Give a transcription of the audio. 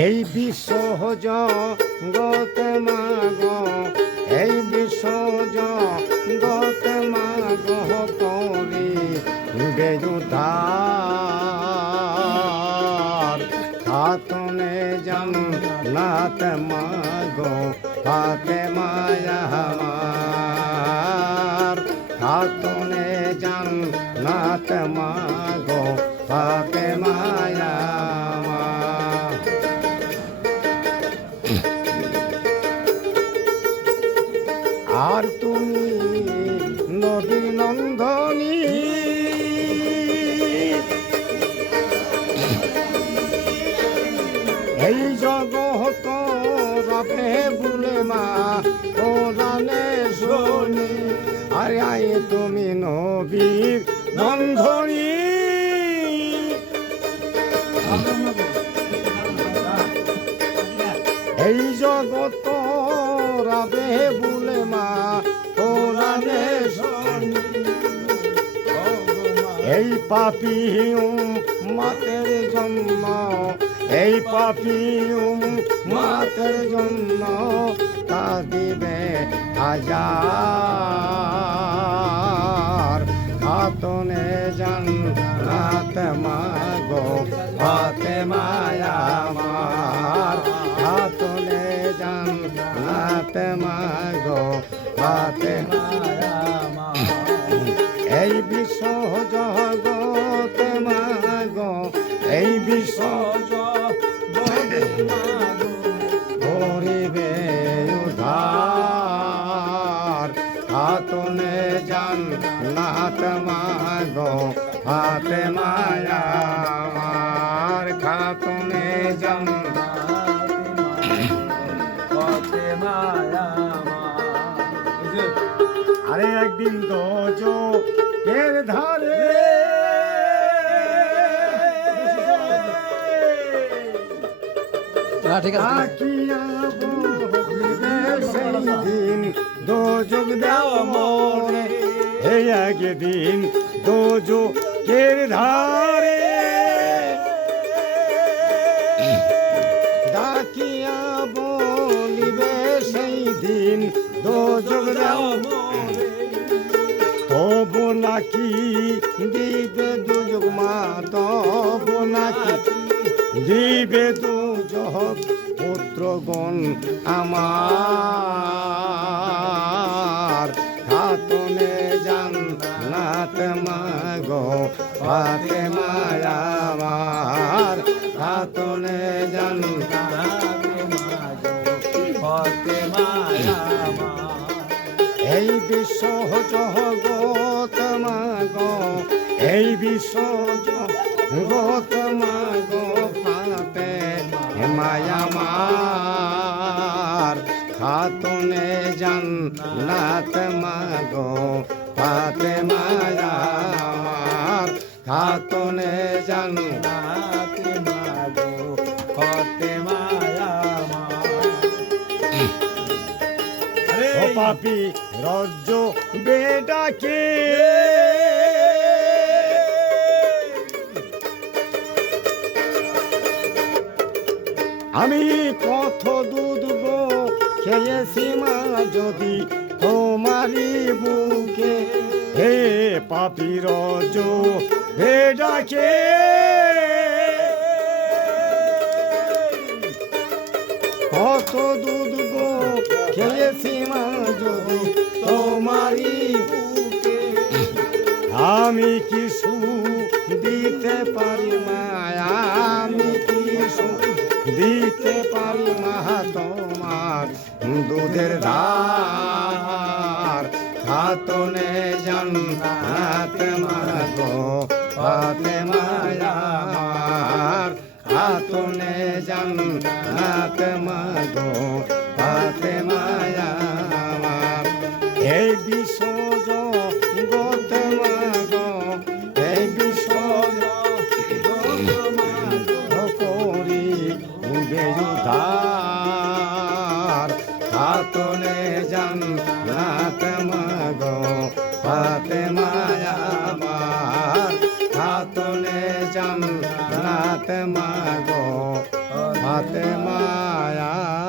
এই বিশ্ব জগত মাগ, এই বিশ্ব জগত মাগ করি বেজুদার খাতুনে জান্নাত মাগ ফাতেমায়া আমার খাতুনে জান্নাত মাগ ফাতেমায়া আমার। আর তুমি নবী নন্দনী এই জগত রাবে বলে মা ও জানে শুনি আরে আই তুমি নবীর নন্দনী এই জগত রাবে বলে মা ও জানে শুনি এই পাপী মাতের জন্ম এই পাপী মাতের জন্য কাঁদিবে হাজার খাতুনে জান্নাত মাগো ফাতেমায়া আমার খাতুনে জান্নাত মাগো ফাতেমায়া আমার। এই বিশ্ব জগত মাগো এই বিশ্ব করিবে উদ্ধার খাতুনে জান্নাত মাগো ফাতেমায়া আমার খাতুনে জান্নাত ফাতেমায়া আমার। আরে একদিন তো চোখের ধারে দিন দোজক দেও মোরে এই একদিন দোজকের ধারে ডাকিয়া বলিবে সেই দিন দোজক দেও মোরে তবু নাকি দিবে দুজক মা তবু নাকি দিবে দুজক পুত্রগণ আমার খাতুনে জান্নাত মাগো ফাতেমায়া আমার খাতুনে জান্নাত মাগো ফাতেমায়া আমার। এই বিশ্ব জগত মাগো এই বিশ্ব জগত মাগো ফাতেমায়া আমার খাতুনে জান্নাত মাগো ফাতেমায়া আমার খাতুনে জান্নাত মাগো ফাতেমায়া আমার। ও পাপী রজ্জ বেটাকে আমি কত দুধ খেয়েছি মা যদি তোমারি বুকে হে পাপী রজ্জ বেটাকে কত দুধ খেয়েছি মা যদি তোমারি বুকে আমি কিছু দিতে পারি মা আমি কিছু দিতে পারি মা তোমার দুধের ধার খাতুনে জান্নাত মাগো ফাতেমায়া আমার খাতুনে জান্নাত মাগো ফাতেমায়া আমার। এই বিশ্ব জগত মাগো এই বিশ্ব করি বেজুদার খাতুনে জান্নাত মাগো ফাতেমায়া আমার খাতুনে জান্নাত মাগো ফাতেমায়া